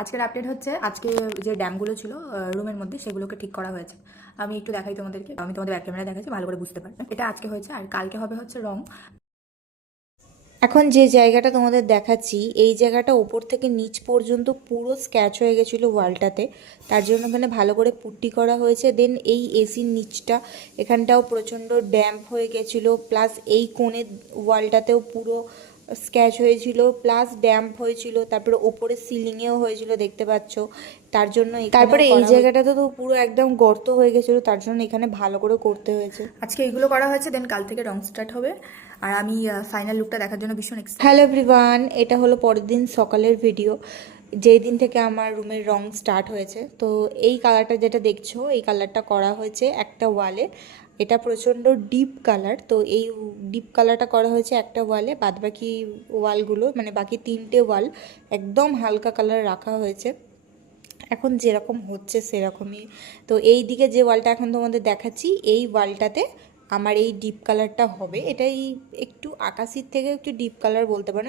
আজকের আপডেট হচ্ছে আজকে যে ড্যামগুলো ছিল রুমের মধ্যে সেগুলোকে ঠিক করা হয়েছে। আমি একটু দেখাই তোমাদেরকে, আমি তোমাদের ব্যাক ক্যামেরা দেখাচ্ছি, ভালো করে বুঝতে পারবে। এটা আজকে হয়েছে আর কালকে হবে হচ্ছে রং। এখন যে জায়গাটা তোমাদের দেখাচ্ছি এই জায়গাটা ওপর থেকে নিচ পর্যন্ত পুরো স্ক্যাচ হয়ে গেছিলো ওয়ালটাতে, তার জন্য ওখানে ভালো করে পুট্টি করা হয়েছে। দেন এই এসির নিচটা এখানটাও প্রচণ্ড ড্যাম্প হয়ে গেছিলো, প্লাস এই কোণের ওয়ালটাতেও পুরো স্ক্যাচ হয়েছিল প্লাস ড্যাম্প হয়েছিল, তারপরে ওপরে সিলিংয়েও হয়েছিল দেখতে পাচ্ছ। তার জন্য তারপরে এই জায়গাটাতে তো পুরো একদম গর্ত হয়ে গেছিলো, তার জন্য এখানে ভালো করে করতে হয়েছে। আজকে এইগুলো করা হয়েছে, দেন কাল থেকে রং স্টার্ট হবে। আর আমি ফাইনাল লুকটা দেখার জন্য ভীষণ এক্সাইটেড। হ্যালো এভরিওয়ান, এটা হলো পরের দিন সকালের ভিডিও, যেই দিন থেকে আমার রুমের রং স্টার্ট হয়েছে। তো এই কালারটা যেটা দেখছো, এই কালারটা করা হয়েছে একটা ওয়ালে। এটা প্রচণ্ড ডিপ কালার, তো এই ডিপ কালারটা করা হয়েছে একটা ওয়ালে, বাদবাকি ওয়ালগুলো মানে বাকি তিনটে ওয়াল একদম হালকা কালার রাখা হয়েছে, এখন যেরকম হচ্ছে সেরকমই। তো এই দিকে যে ওয়ালটা এখন তোমাদের দেখাচ্ছি, এই ওয়ালটাতে আমার এই ডিপ কালারটা হবে। এটাই একটু আকাশির থেকে একটু ডিপ কালার বলতে পারো।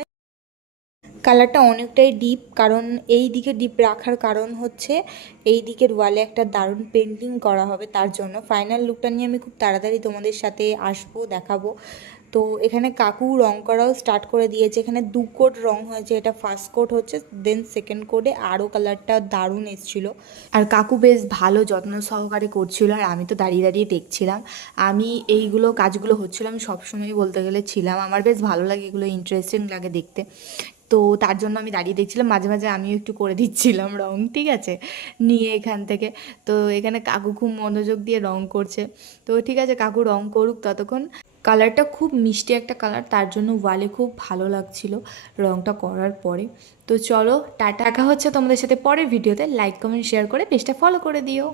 কালারটা অনেকটাই ডিপ, কারণ এই দিকে ডিপ রাখার কারণ হচ্ছে এই দিকের ওয়ালে একটা দারুণ পেন্টিং করা হবে, তার জন্য। ফাইনাল লুকটা নিয়ে আমি খুব তাড়াতাড়ি তোমাদের সাথে আসবো, দেখাবো। তো এখানে কাকু রং করাও স্টার্ট করে দিয়েছে। এখানে 2 কোট রং হয়েছে, এটা ফার্স্ট কোট হচ্ছে, দেন সেকেন্ড কোটে আরও কালারটা দারুণ এসেছিলো। আর কাকু বেশ ভালো যত্ন সহকারে করছিল, আর আমি তো দাঁড়িয়ে দাঁড়িয়ে দেখছিলাম। আমি এইগুলো কাজগুলো হচ্ছিল, আমি সবসময়ই বলতে গেলে ছিলাম, আমার বেশ ভালো লাগে, এগুলো ইন্টারেস্টিং লাগে দেখতে। তো তার জন্য আমি দাঁড়িয়ে দেখছিলাম, মাঝে মাঝে আমিও একটু করে দিচ্ছিলাম রং, ঠিক আছে, নিয়ে এখান থেকে। তো এখানে কাকু খুব মনোযোগ দিয়ে রং করছে। তো ঠিক আছে, কাকু রং করুক ততক্ষণ। কালারটা খুব মিষ্টি একটা কালার, তার জন্য ওয়ালে খুব ভালো লাগছিল রংটা করার পরে। তো চলো টাটা, দেখা হচ্ছে তোমাদের সাথে পরের ভিডিওতে। লাইক কমেন্ট শেয়ার করে পেজটা ফলো করে দিও।